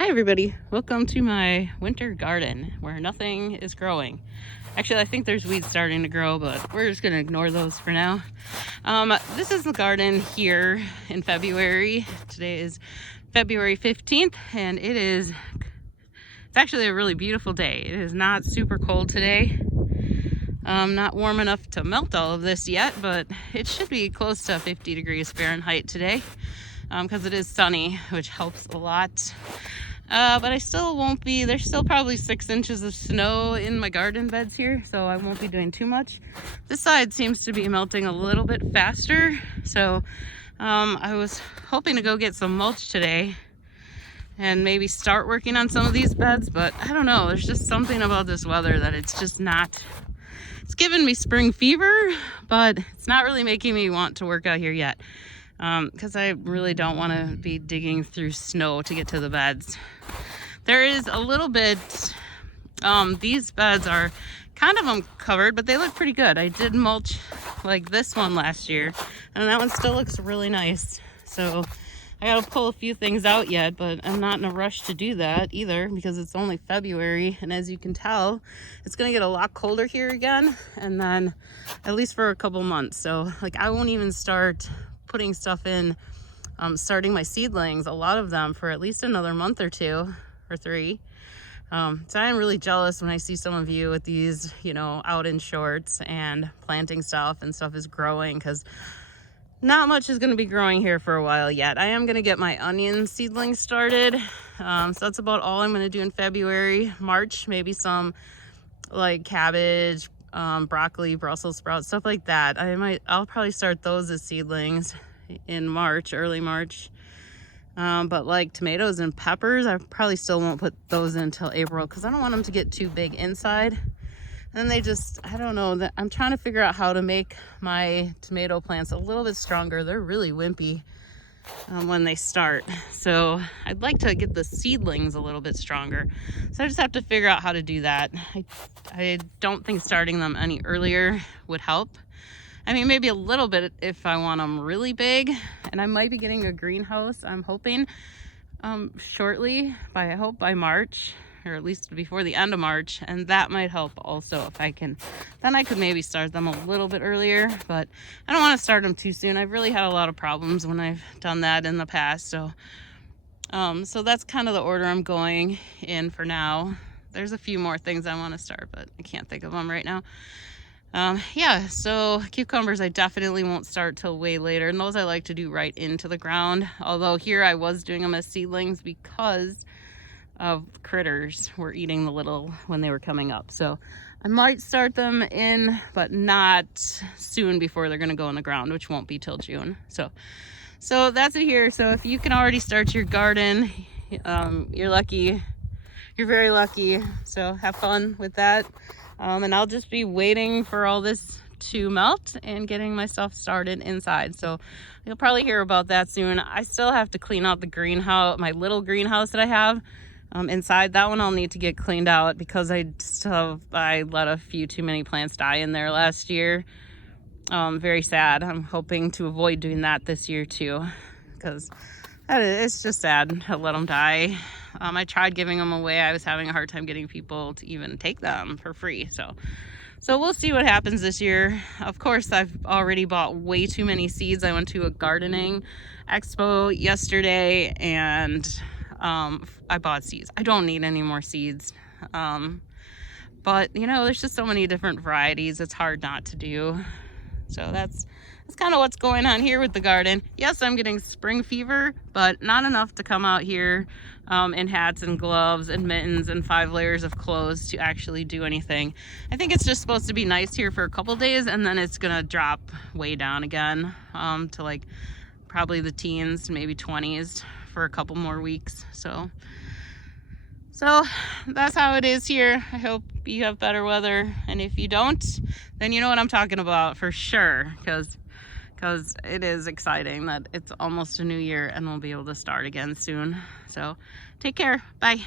Hi everybody, welcome to my winter garden where nothing is growing. Actually, I think there's weeds starting to grow, but we're just gonna ignore those for now. This is the garden here in February. Today is February 15th and it's actually a really beautiful day. It is not super cold today. Not warm enough to melt all of this yet, but it should be close to 50 degrees Fahrenheit today because it is sunny, which helps a lot. But I still won't be, there's still probably 6 inches of snow in my garden beds here, so I won't be doing too much. This side seems to be melting a little bit faster, so I was hoping to go get some mulch today and maybe start working on some of these beds, but I don't know, there's just something about this weather that it's just not, it's giving me spring fever, but it's not really making me want to work out here yet. Because I really don't want to be digging through snow to get to the beds. There is a little bit, these beds are kind of uncovered, but they look pretty good. I did mulch like this one last year, and that one still looks really nice. So I gotta pull a few things out yet, but I'm not in a rush to do that either because it's only February, and as you can tell, it's gonna get a lot colder here again, and then at least for a couple months. So like I won't even start putting stuff in, starting my seedlings, a lot of them, for at least another month or 2 or 3. So I'm really jealous when I see some of you with these, you know, out in shorts and planting stuff and stuff is growing, because not much is going to be growing here for a while yet. I am going to get my onion seedlings started. So that's about all I'm going to do in February. March, maybe some like cabbage, broccoli, Brussels sprouts, stuff like that. I'll probably start those as seedlings in March, early March. But like tomatoes and peppers, I probably still won't put those in until April because I don't want them to get too big inside. And they just, I don't know, that I'm trying to figure out how to make my tomato plants a little bit stronger. They're really wimpy when they start. So I'd like to get the seedlings a little bit stronger. So I just have to figure out how to do that. I don't think starting them any earlier would help. I mean, maybe a little bit if I want them really big, and I might be getting a greenhouse, I'm hoping, shortly, I hope by March, or at least before the end of March, and that might help also if I can. Then I could maybe start them a little bit earlier, but I don't want to start them too soon. I've really had a lot of problems when I've done that in the past, so that's kind of the order I'm going in for now. There's a few more things I want to start, but I can't think of them right now. Yeah, so cucumbers I definitely won't start till way later, and those I like to do right into the ground, although here I was doing them as seedlings because of critters were eating the little when they were coming up. So I might start them in, but not soon before they're going to go in the ground, which won't be till June. So that's it here. So if you can already start your garden, you're lucky. You're very lucky. So have fun with that. And I'll just be waiting for all this to melt and getting myself started inside. So you'll probably hear about that soon. I still have to clean out the greenhouse, my little greenhouse that I have inside. That one I'll need to get cleaned out because I let a few too many plants die in there last year. Very sad. I'm hoping to avoid doing that this year too, because it's just sad to let them die. I tried giving them away. I was having a hard time getting people to even take them for free. So we'll see what happens this year. Of course, I've already bought way too many seeds. I went to a gardening expo yesterday and I bought seeds. I don't need any more seeds. But you know, there's just so many different varieties. It's hard not to do. So that's kind of what's going on here with the garden. Yes, I'm getting spring fever, but not enough to come out here in hats and gloves and mittens and 5 layers of clothes to actually do anything. I think it's just supposed to be nice here for a couple days, and then it's gonna drop way down again to like probably the teens, maybe 20s for a couple more weeks. So that's how it is here. I hope you have better weather, and if you don't, then you know what I'm talking about for sure, because it is exciting that it's almost a new year and we'll be able to start again soon. So take care. Bye.